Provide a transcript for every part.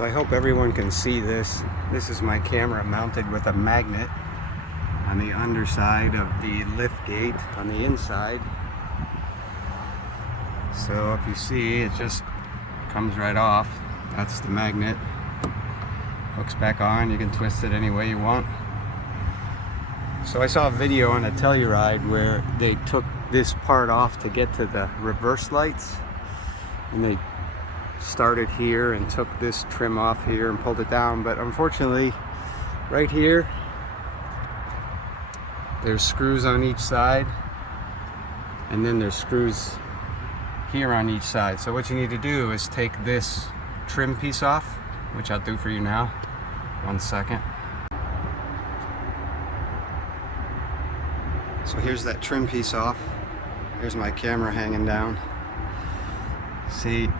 So I hope everyone can see this. This is my camera mounted with a magnet on the underside of the lift gate on the inside. So if you see, it just comes right off. That's the magnet. Hooks back on. You can twist it any way you want. So I saw a video on a Telluride where they took this part off to get to the reverse lights, and they started here and took this trim off here and pulled it down. But unfortunately, right here, there's screws on each side, and then there's screws here on each side. So what you need to do is take this trim piece off, which I'll do for you now. 1 second. So here's that trim piece off. Here's my camera hanging down. See,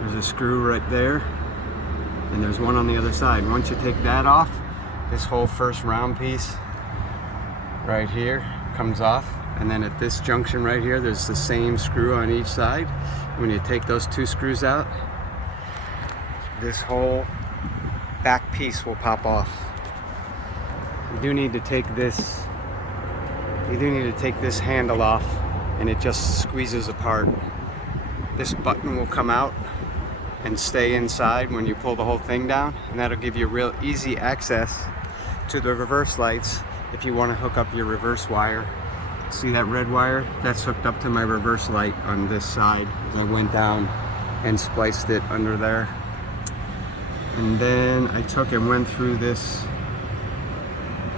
there's a screw right there, and there's one on the other side. Once you take that off, this whole first round piece right here comes off, and then at this junction right here, there's the same screw on each side. When you take those two screws out, this whole back piece will pop off. You do need to take this handle off, and it just squeezes apart. This button will come out and stay inside when you pull the whole thing down, and that'll give you real easy access to the reverse lights if you want to hook up your reverse wire. See that red wire? That's hooked up to my reverse light on this side as I went down and spliced it under there. And then I took and went through this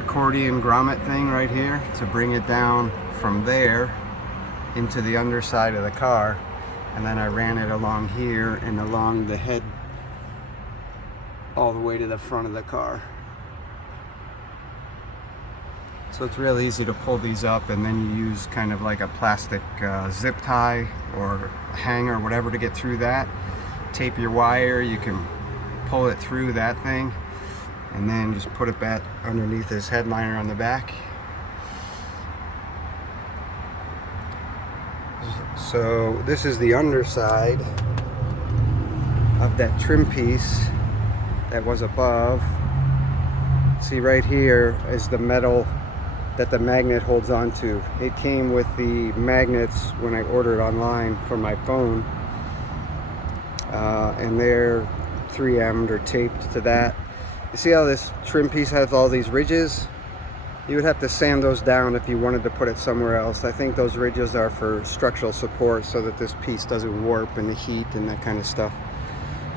accordion grommet thing right here to bring it down from there into the underside of the car, and then I ran it along here and along the head all the way to the front of the car. So it's real easy to pull these up, and then you use kind of like a plastic zip tie or hanger or whatever to get through that. Tape your wire, you can pull it through that thing, and then just put it back underneath this headliner on the back. So this is the underside of that trim piece that was above. See, right here is the metal that the magnet holds onto. It came with the magnets when I ordered online for my phone, and they're 3M'd or taped to that. You see how this trim piece has all these ridges? You would have to sand those down if you wanted to put it somewhere else. I think those ridges are for structural support so that this piece doesn't warp in the heat and that kind of stuff.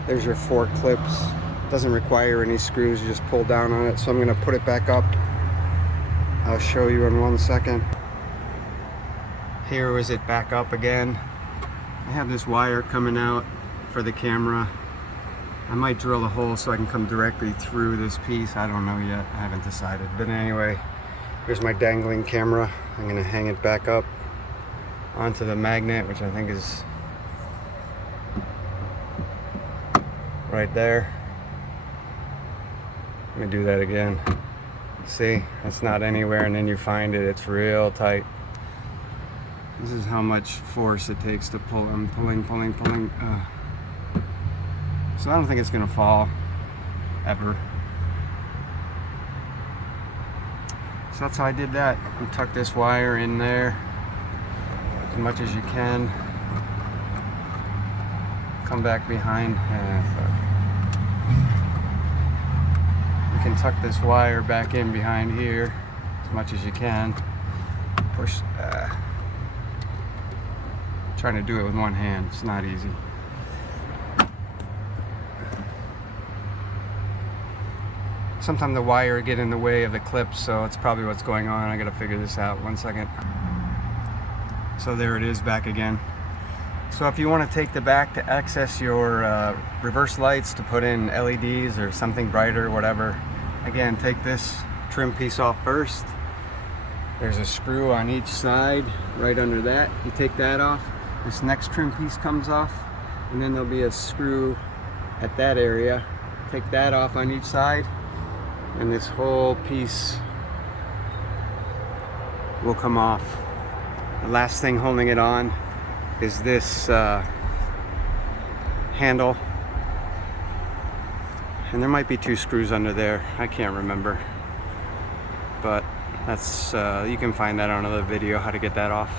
There's your 4 clips. Doesn't require any screws, you just pull down on it. So I'm going to put it back up. I'll show you in 1 second. Here is it back up again. I have this wire coming out for the camera. I might drill a hole so I can come directly through this piece. I don't know yet. I haven't decided. But anyway, here's my dangling camera. I'm going to hang it back up onto the magnet, which I think is right there. Let me do that again. See, it's not anywhere, and then you find it, it's real tight. This is how much force it takes to pull. I'm pulling. So I don't think it's gonna fall, ever. So that's how I did that. You tuck this wire in there as much as you can. Come back behind. You can tuck this wire back in behind here as much as you can. Push. Trying to do it with one hand, it's not easy. Sometimes the wire get in the way of the clips, so it's probably what's going on. I gotta figure this out. 1 second. So there it is, back again. So if you want to take the back to access your reverse lights, to put in LEDs or something brighter, whatever, again, take this trim piece off first. There's a screw on each side right under that. You take that off, this next trim piece comes off, and then there'll be a screw at that area. Take that off on each side, and this whole piece will come off. The last thing holding it on is this handle. And there might be 2 screws under there. I can't remember. But that's, you can find that on another video, how to get that off.